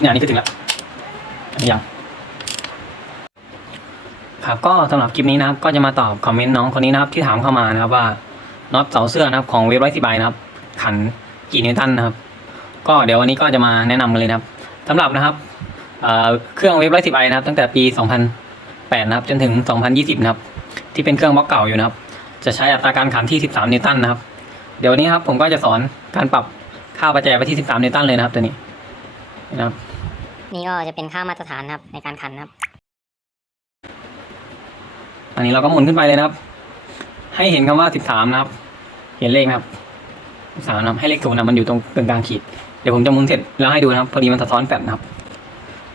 เนี่ยอันนี้ก็ถึงแล้วอันนี้ยังครับก็สำหรับคลิปนี้นะครับ ก็จะมาตอบคอมเมนต์น้องคนนี้นะครับที่ถามเข้ามานะครับว่าน็อตเสาเสื้อนะครับของเว็บร้อยสิบใบนะครับ ขันกี่นิวตันนะครับ ก็เดี๋ยววันนี้ก็จะมาแนะนำกันเลยนะครับสำหรับนะครับเเครื่องเว็บร้อยสิบไอนะครับ ตั้งแต่ปี 2008 นะครับ จนถึง 2020 นะครับ ที่เป็นเครื่องบล็อกเก่าอยู่นะครับ จะใช้อัตราการขันที่ 13 นิวตันนะครับ เดี๋ยววันนี้ครับผมก็จะสอนการปรับค่าประแจไปที่ 13 นิวตันเลยนะครับตัวนี้ นะครับนี่ก็จะเป็นค่ามาตรฐานนะครับ ในการขันนะครับ อันนี้เราก็หมุนขึ้นไปเลยนะครับ ให้เห็นคำว่า13นะครับ เห็นเลขนะครับ13นะครับให้เลขศูนย์นะมันอยู่ตรงกลางกลางขีดเดี๋ยวผมจะหมุนเสร็จแล้วให้ดูนะครับ พอดีมันสะท้อนแฟลชนะครับ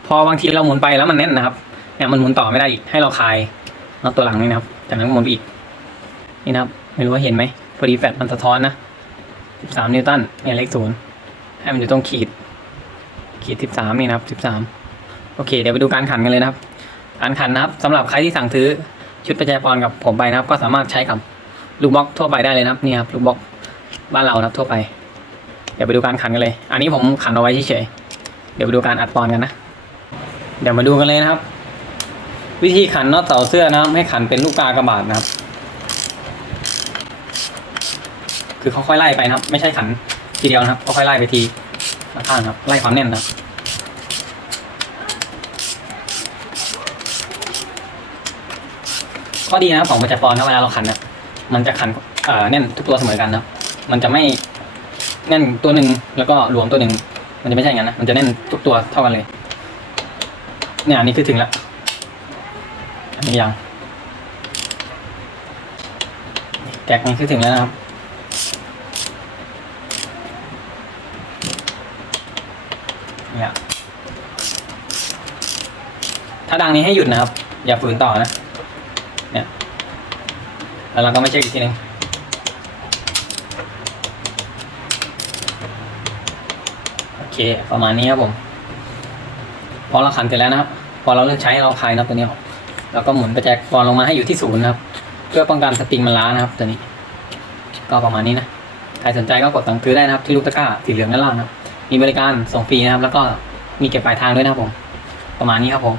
พอบางทีเราหมุนไปแล้วมันแน่นนะครับเนี่ยมันหมุนต่อไม่ได้อีกให้เราคลายน็อตตัวหลังนี่นะครับ จากนั้นก็หมุนไปอีกนี่นะครับ ไม่รู้ว่าเห็นไหมพอดีแฟลชมันสะท้อนนะ13นิวตันเนี่ยเลขศูนย์ให้มันอยู่ตรงขีด ขีด13นี่นะครับ13โอเค เดี๋ยวไปดูการขันกันเลยนะครับการขันนะครับสำหรับใครที่สั่งซื้อชุดประแจปอนกับผมไปนะครับ ก็สามารถใช้กับลูกบล็อกทั่วไปได้เลยนะครับนี่ครับลูกบล็อกบ้านเรานะครับทั่วไป เดี๋ยวไปดูการขันกันเลย อันนี้ผมขันเอาไว้เฉยๆเดี๋ยวไปดูการอัดปอนกันนะ เดี๋ยวมาดูกันเลยนะครับ วิธีขันน็อตเสาเสื้อนะครับให้ขันเป็นลูกกากระบาดนะครับ คือค่อยๆไล่ไปนะครับ ไม่ใช่ขันทีเดียวนะครับค่อยๆไล่ไปที ข้างครับ ไล่ความแน่นนะข้อดีนะของประจปอนนะเวลาเราขันนะมันจะขันเอ่อแน่นทุกตัวเสมอกันนะมันจะไม่แน่นตัวหนึ่งแล้วก็รวมตัวหนึ่งมันจะไม่ใช่อย่างนั้นนะมันจะแน่นทุกตัวเท่ากันเลย เนี่ยอันนี้คือถึงแล้วอันนี้ยังแจ็คนี่คือถึงแล้วนะครับ เนี่ย ถ้าดังนี้ให้หยุดนะครับ อย่าฝืนต่อนะ เนี่ย แล้วเราก็ไม่เช็คอีกทีหนึงโอเค ประมาณนี้ครับผม พอเราขันเสร็จแล้วนะครับ พอเราเลือกใช้เราคลายน็อตตัวนี้ออกแล้วก็หมุนกระแจกบอลลงมาให้อยู่ที่ศูนย์นะครับ เพื่อป้องกันสปริงมันล้านะครับ ตัวนี้ ก็ประมาณนี้นะ ใครสนใจก็กดสั่งซื้อได้นะครับ ที่ลูกตะกร้าสีเหลืองด้านล่างนะครับมีบริการส่งฟรีนะครับ แล้วก็มีเก็บปลายทางด้วยนะครับผม ประมาณนี้ครับผม